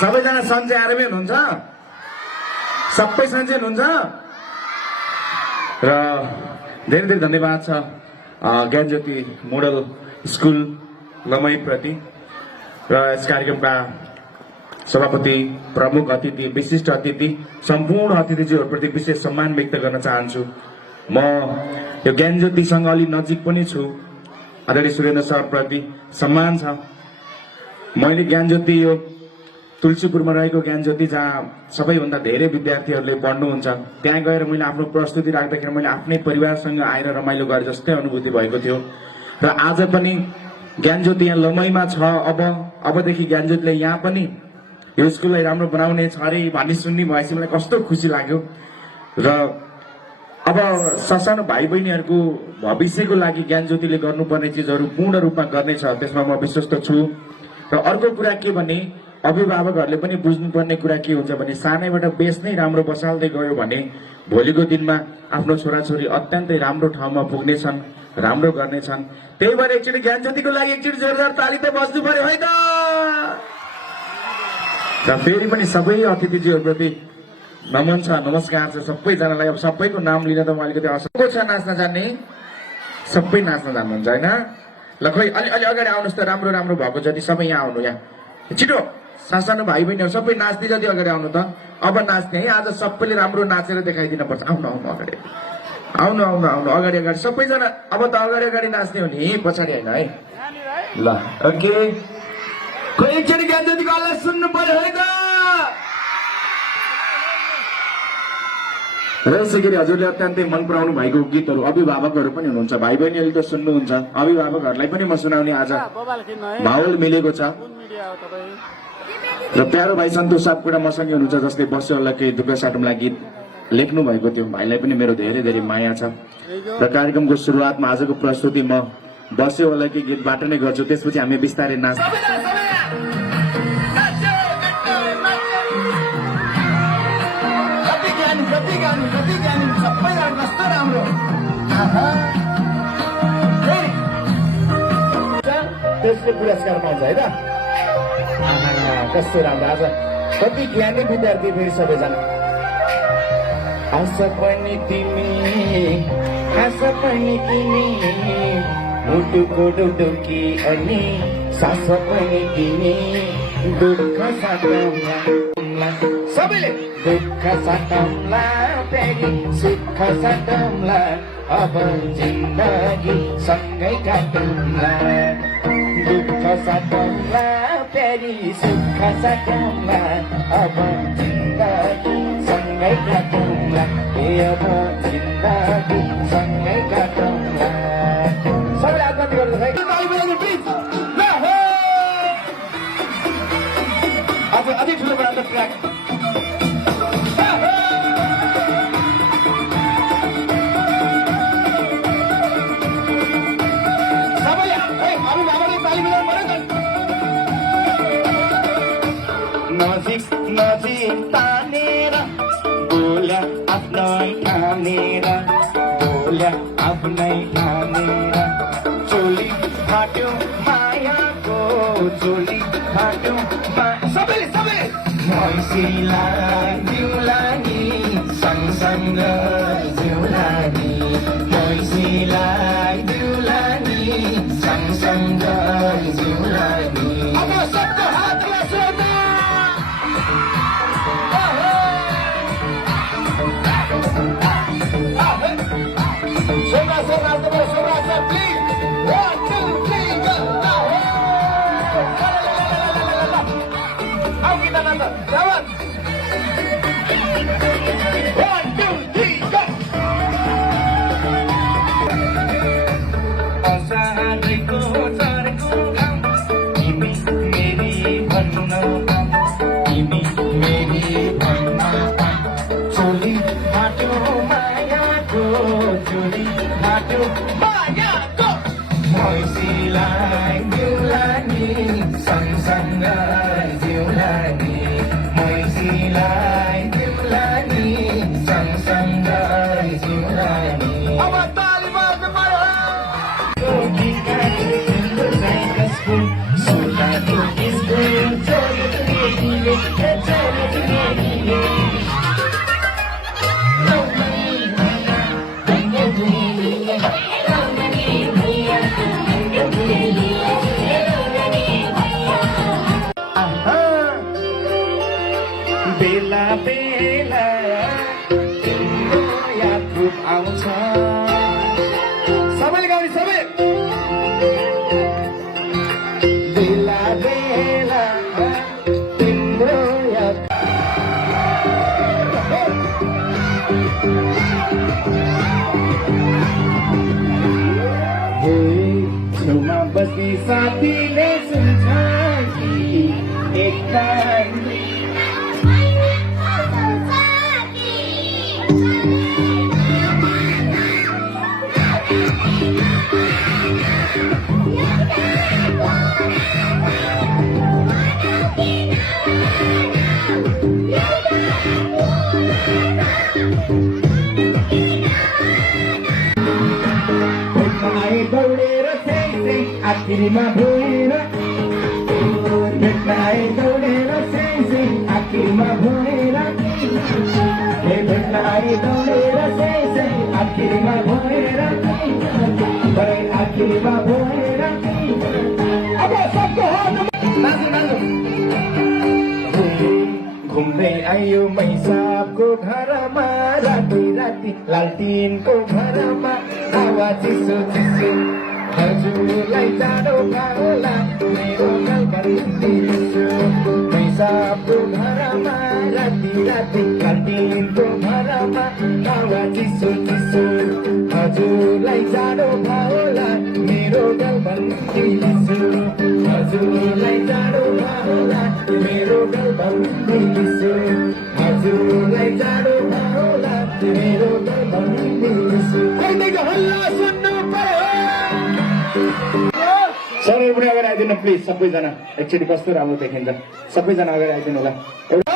सबैजना सन्चै आरामै हुनुहुन्छ? सबै सन्चै हुनुहुन्छ? र धेरै धेरै धन्यवाद छ ज्ञानज्योति मोडल स्कुल लमईप्रति र यस कार्यक्रमका सभापति, प्रमुख अतिथि, विशिष्ट अतिथि, सम्पूर्ण अतिथिज्यूहरूप्रति विशेष सम्मान व्यक्त गर्न चाहन्छु। म यो ज्ञानज्योतिसँग अलि नजिक पनि छु। आदरणीय सुरेन्द्र सरप्रति सम्मान छ। मैले ज्ञानज्योति यो तुलसीपुरमा रहेको ज्ञानज्योति जहाँ सबैभन्दा धेरै विद्यार्थीहरूले पढ्नुहुन्छ, त्यहाँ गएर मैले आफ्नो प्रस्तुति राख्दाखेरि मैले आफ्नै परिवारसँग आएर रमाइलो गरे जस्तै अनुभूति भएको थियो। र आज पनि ज्ञानज्योति यहाँ लमईमा छ। अबदेखि ज्ञानज्योतिले यहाँ पनि यो स्कुललाई राम्रो बनाउने छ अरे भन्ने सुन्ने भएपछि मलाई कस्तो खुसी लाग्यो। र अब ससानो भाइ बहिनीहरूको भविष्यको लागि ज्ञानज्योतिले गर्नुपर्ने चिजहरू पूर्ण रूपमा गर्नेछ, त्यसमा म विश्वस्त छु। र अर्को कुरा के भने अभिभावकहरूले पनि बुझ्नुपर्ने कुरा के हुन्छ भने सानैबाट बेस नै राम्रो बसाल्दै गयो भने भोलिको दिनमा आफ्नो छोराछोरी अत्यन्तै राम्रो ठाउँमा पुग्नेछन्, राम्रो गर्नेछन्। त्यही भएर एकचोटि ज्ञानज्योतिको लागि एकचोटि जोरदार ताली त बज्नु पर्यो है त। र फेरि पनि सबै अतिथिज्यूहरूप्रति नमन छ, नमस्कार छ सबैजनालाई। अब सबैको नाम लिन त म अलिकति असको छ नाच्न जान्ने? सबै नाच्न जान्नुहुन्छ होइन? ल खोइ अलि अलि अगाडि आउनुहोस् त, राम्रो राम्रो भएको जति सबै यहाँ आउनु। यहाँ छिटो सानो भाइ बहिनीहरू सबै नाच्दै जति अगाडि आउनु त। अब नाच्ने है, आज सबैले राम्रो नाचेर देखाइदिनु पर्छ। आउनु आउनु अगाडि, आउनु आउनु आउनु अगाडि अगाडि सबैजना। अब त अगाडि अगाडि नाच्ने हो नि, पछाडि होइन है। ल ओके, खोइ एकचोटि ज्ञानज्योतिको आवाज सुन्नु पर्यो है त। र यसै गरी हजुरले अत्यन्तै मन पराउनु भएको गीतहरू अभिभावकहरू पनि हुनुहुन्छ, भाइ बहिनीहरूले त सुन्नुहुन्छ, अभिभावकहरूलाई पनि म सुनाउने आज माहौल मिलेको छ। र प्यारो भाइ सन्तोष सापकोटा मसँगै हुनुहुन्छ, जसले वर्षहरूलाई केही दुःख साटुम्ला गीत लेख्नु भएको थियो। भाइलाई पनि मेरो धेरै धेरै माया छ। र कार्यक्रमको सुरुवातमा आजको प्रस्तुति म वर्षहरूलाई गीतबाट नै गर्छु, त्यसपछि हामी बिस्तारै नाच। त्यसले पुरस्कार पाउँछ है त। कस्तो राम्रो, आज कति ज्ञानी विद्यार्थी फेरि सबैजना। आशा पनि तिमी, आशा पनि तिमी, मुटुको डुडुकी अनि सास पनि तिमी, दुःख साटौँला सबैले दुःख साटौँला फेरि सुख साटौँला, अब जिन्दगी सँगै काटौँला। दुःख साटौँला फेरि सुख साटौँला, अब जिन्दगी सँगै काटौँला। अब जिन्दगी सँगै काटौँला। सबैले आत्मा गर्नु है। आज अझै ठुलो बडाको ट्र्याक। नजिक नजिक तानेर बोल्या आफ्नै ठानेर, बोल्या आफ्नै ठानेर, चोली फाट्यो मायाको, चोली फाट्यो सबैले सबैले। मैसीलाई जिउला नि सँगसँग जिउला नि, मैसीलाई जिउला नि सँगसँग जिउला नि। अब सबको हातमा सोधा। Please, 1, 2, 3, go! Ayo kita nonton, jalan. 1, 2, 3, go! असारको चर्को घाम, तिमी मेरी भन्न काम, तिमी मेरी भन्न काम। चोली फाट्यो मायाको, चोली फाट्यो मायाको, मैसीलाई जिउला नि सँगसँग जिउला नि, बेला बेला तिम्रो याद रूप आउँछ सबैले गाउने सबै बेला बेला तिम्रो याद हे छेउमा बस्ने साथीले सुन्छ कि एकताल दौडेर आखिरीमा भोएर भेट्नाए दौडेर आखिरीमा भोएर भेट्नाए दौडेर आखिरीमा भोएर आखिरीमा भोएर अब सबको घुम्दै आयो मैसाबको घरमा राति राति लालटिनको घरमा हावा चिसो चिसो हजुरलाई जाडो पाउला मेरो गलबन्दी मैसाबको घरमा राति राति लालटिनको घरमा हावा चिसो चिसो हजुरलाई जाडो पाउला मेरो गलबन्दी हजुरलाई जाडो पाउला मेरो गलबन्दी हजुरलाई जाडो पाउला मेरो गलबन्दी कहिलेको हल्ला सुन्नु पर्यो सबै पनि अगाडि आइदिनु प्लिज सबैजना एकचोटि कस्तो राम्रो देखिन्छ सबैजना अगाडि आइदिनु होला